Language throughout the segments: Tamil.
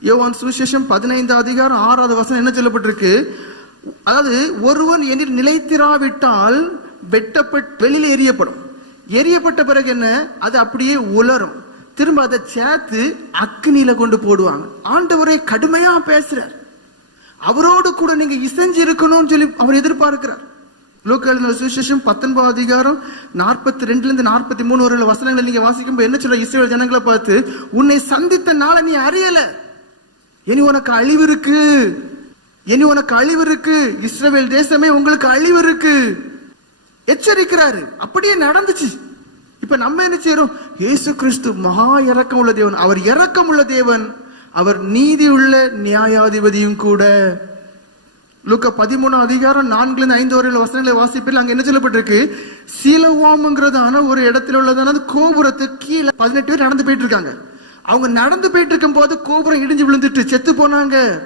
யோவான் சுவிசேஷம் பதினைந்து அதிகாரம் ஆறாவது வசனம் என்ன சொல்லப்பட்டிருக்கு? அதாவது ஒருவன் என்னில் நிலைத்திராவிட்டால் வெட்டப்பட்டு வெளியில் எரியப்படும் எரியப்பட்ட பிறகு என்ன? அது அப்படியே உலரும். திரும்ப அதை சேர்த்து அக்னியில கொண்டு போடுவாங்க. ஆண்டவரே கடுமையா பேசுறார். அவரோடு கூட நீங்க இசைஞ்சு இருக்கணும்னு சொல்லி அவர் எதிர்பார்க்கிறார். லோக்கல் சுவிசேஷம் பத்தொன்பது அதிகாரம் நாற்பத்தி ரெண்டுல இருந்து நாற்பத்தி மூணு ஒரு வசனங்களை நீங்க வாசிக்கும்போது என்ன சொல்ற இஸ்ரேல் ஜனங்களை பார்த்து உன்னை சந்தித்த நாளை நீ அறியலை. இனி உனக்கு அழிவு இருக்கு. இனி உனக்கு அழிவு இருக்கு. இஸ்ரேல் தேசமே உங்களுக்கு அழிவு இருக்கு. எச்சரிக்கிறாரு. அப்படியே நடந்துச்சு. இப்ப நம்ம என்ன செய்யறோம்? இயேசு கிறிஸ்து மகா இறக்கம் உள்ள தேவன். அவர் இறக்கம் உள்ள தேவன். அவர் நீதி உள்ள நியாயாதிபதியும் கூட. லுக்க பதிமூணாம் அதிகாரம் நான்குல இருந்து ஐந்து வரையில் வசனங்களை வாசிப்பில் அங்க என்ன சொல்லப்பட்டிருக்கு? சீலவாம்ங்கிறதான ஒரு இடத்துல உள்ளதான கோபுரத்துக்கு கீழே பதினெட்டு பேர் நடந்து போயிட்டு இருக்காங்க. அவங்க நடந்து போயிட்டு இருக்கும் போது கோபுரம் இடிஞ்சு விழுந்துட்டு செத்து போனாங்க.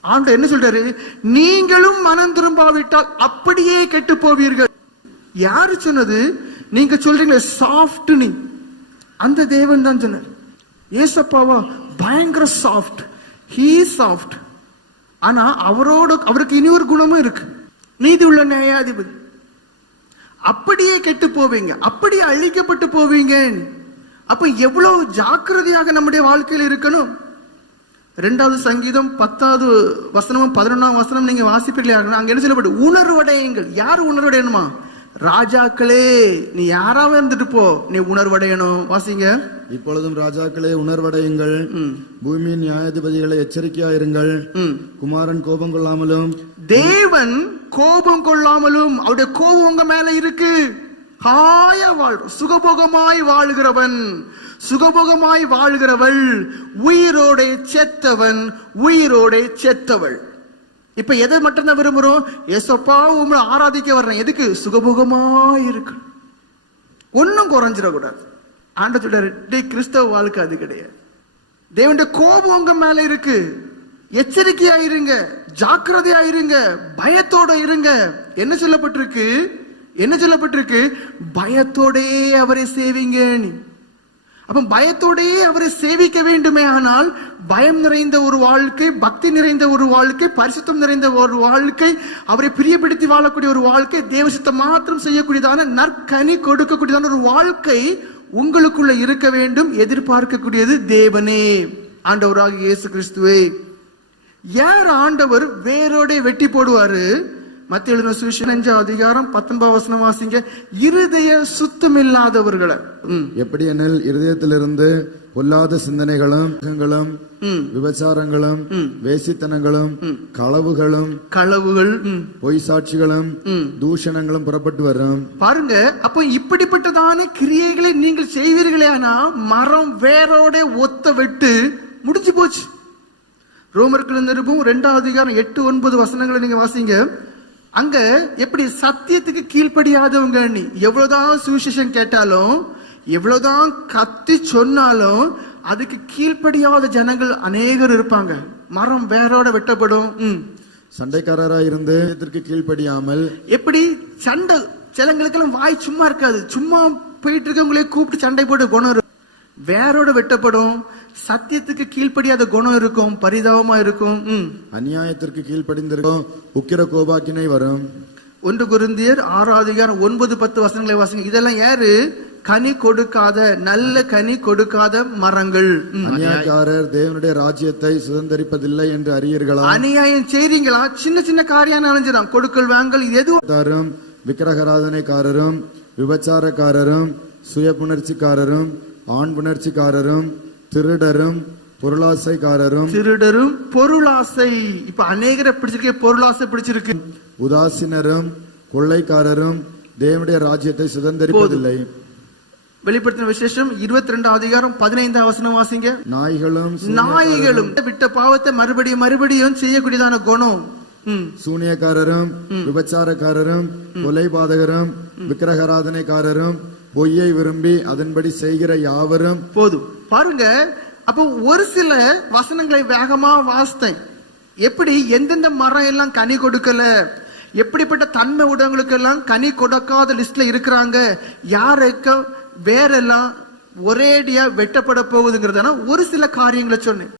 ஆண்டு என்ன சொல்றாரு? நீங்களும் மனம் திரும்பாவிட்டால் அப்படியே கெட்டு போவீர்கள். யாரு சொன்னது? நீங்க சொல்றீங்களே சாஃப்ட் நீ. அந்த தேவன் தான் சொன்னார். ஏசப்பாவா பயங்கர சாஃப்ட் ஹீ சாஃப்ட் ஆனா அவரோட அவருக்கு இனி ஒரு குணமும் இருக்கு. நீதி உள்ள நியாயாதிபதி. அப்படியே கெட்டு போவீங்க. அப்படியே அழிக்கப்பட்டு போவீங்க. அப்ப எவ்வளவு ஜாக்கிரதையாக நம்முடைய வாழ்க்கையில் இருக்கணும்? ரெண்டாவது சங்கீதம் பத்தாவது வசனமும் பதினொன்றாம் வசனம் நீங்க வாசிப்பீர்கள் அங்க என்ன சொல்லப்பட்டு? உணர்வடையுங்கள். யார் உணர்வடையணுமா? ராஜாக்களே நீ யாராவது இருந்துட்டு போ. நீ உணர்வடையணும். வாசிங்க. இப்பொழுதும் ராஜாக்களே உணர்வடையுங்கள். பூமியின் நியாயாதிபதிகளை எச்சரிக்கையாயிருங்கள். ம். குமாரன் கோபம் கொள்ளாமலும் தேவன் கோபம் கொள்ளாமலும் அவருடைய கோபம் உங்க மேல இருக்கு. ஹாயா வாழ்றோம் சுகபோகமாய் வாழ்கிறவன் சுகபோகமாய் வாழ்கிறவள் உயிரோடே செத்தவன் உயிரோடே செத்தவள். இப்ப எதை மட்டும்தான் விரும்புறோம்? எசப்பா உங்களை ஆராதிக்க வர்றேன் எதுக்கு? சுகபோகமாய் இருக்கு. ஒன்னும் குறைஞ்சிடக்கூடாது. ஆண்ட சொல்றாரு கிறிஸ்தவ வாழ்க்கை அது கிடையாது. தேவனுடைய கோபம் உங்க மேல இருக்கு. எச்சரிக்கையா இருங்க. ஜாக்கிரதையா இருங்க. பயத்தோட இருங்க. என்ன சொல்லப்பட்டிருக்கு? என்ன சொல்லப்பட்டிருக்கு? பயத்தோடையே அவரை சேவிங்க அப்ப பயத்தோடையே அவரை சேவிக்க வேண்டுமே ஆனால் பயம் நிறைந்த ஒரு வாழ்க்கை பக்தி நிறைந்த ஒரு வாழ்க்கை பரிசுத்தம் நிறைந்த ஒரு வாழ்க்கை அவரை பிரியப்படுத்தி வாழக்கூடிய ஒரு வாழ்க்கை தேவசத்தை மாத்திரம் செய்யக்கூடியதான நற்கனி கொடுக்கக்கூடியதான ஒரு வாழ்க்கை உங்களுக்குள்ள இருக்க வேண்டும் எதிர்பார்க்கக்கூடியது தேவனே ஆண்டவராக இயேசு கிறிஸ்துவே. யார் ஆண்டவர் வேரோட வெட்டி போடுவாரு? மத்திய எழுதின சுவிசேஷம் அதிகாரம் பத்தொன்பது வசனம் வாசிங்க. இருதய சுத்தமில்லாதவர்களை. ம், எப்படி எனில் இருதயத்திலிருந்து பொல்லாத சிந்தனைகளும் விபச்சாரங்களும் வேசித்தனங்களும் களவுகளும் களவுகள் பொய் சாட்சிகளும். தூஷணங்களும் புறப்பட்டு வரும். பாருங்க அப்ப இப்படிப்பட்டதான கிரியைகளை நீங்கள் செய்வீர்களே ஆனா மரம் வேரோட ஒத்த வெட்டு முடிஞ்சு போச்சு. ரோமர்கள் நிருபம் ரெண்டாவது அதிகாரம் எட்டு ஒன்பது வசனங்களை நீங்க வாசிங்க. அங்க எப்படி சத்தியத்துக்கு கீழ்ப்படியாதவங்க நீ? எவ்வளவுதான் சுவிசேஷம் கேட்டாலும் எவ்வளவுதான் கத்தி சொன்னாலும் அதுக்கு கீழ்ப்படியாத ஜனங்கள் அநேகர் இருப்பாங்க. மரம் வேரோட வெட்டப்படும். ம். சண்டைக்காரராய் இருந்து இதற்கு கீழ்ப்படியாமல் எப்படி? சண்டை. சிலங்களுக்கெல்லாம் வாய் சும்மா இருக்காது. சும்மா போயிட்டு இருக்கவங்களே கூப்பிட்டு சண்டை போட்டு குணம் வேரோட வெட்டப்படும். சத்தியத்துக்கு கீழ்ப்படியாத குணம் இருக்கும் பரிதாபமா இருக்கும். அநியாயத்திற்கு கீழ்ப்படிந்திருக்கும் உக்கிர கோபாக்கினை வரும். ஒன்று குருந்தியர் ஆறாவது ஒன்பது பத்து வசனங்களை வாசிங்க. இதெல்லாம் யாரு? கனி கொடுக்காத நல்ல கனி கொடுக்காத மரங்கள். அநியாயக்காரர் தேவனுடைய ராஜ்யத்தை சுதந்தரிப்பதில்லை என்று அறியீர்களா? அநியாயம் செய்றீங்களா? சின்ன சின்ன காரியம் நினைஞ்சிடும் கொடுக்கல் வாங்கல் எது தாரும் விக்கிரகராதனைக்காரரும் விபச்சாரக்காரரும் சுய புணர்ச்சிக்காரரும் ஆண் புணர்ச்சிக்காரரும் திருடரும் பொருளாசைக்காரரும். திருடரும் பொருளாசை. இப்ப அநேகரை பிடிச்சிருக்கே பொருளாசை பிடிச்சிருக்கு. உதாசீனரும் கொள்ளைக்காரரும் தேவனுடைய ராஜ்யத்தை சுதந்தரிப்பதில்லை. வெளிப்படுத்தின விசேஷம் இருபத்தி ரெண்டு அதிகாரம் பதினைந்தாம் வசனம் வாசிங்க. நாய்களும் நாய்களும் விட்ட பாவத்தை மறுபடியும் மறுபடியும் செய்யக்கூடியதான குணம். சூனியக்காரரும் விபச்சாரக்காரரும் கொலைபாதகரும் விக்கிரகராதனைக்காரரும் பொய்யை விரும்பி அதன்படி செய்கிற யாவரும் போதும் பாருங்க அப்போ ஒரு சில வசனங்களை வேகமா வாசித்தேன். எப்படி எந்தெந்த மரம் எல்லாம் கனி கொடுக்கல? எப்படிப்பட்ட தன்மை உடவங்களுக்கு எல்லாம் கனி கொடுக்காத லிஸ்ட்ல இருக்கிறாங்க? யாருக்கு வேறெல்லாம் ஒரேடியா வெட்டப்பட போகுதுங்கிறதான ஒரு சில காரியங்களை சொன்னேன்.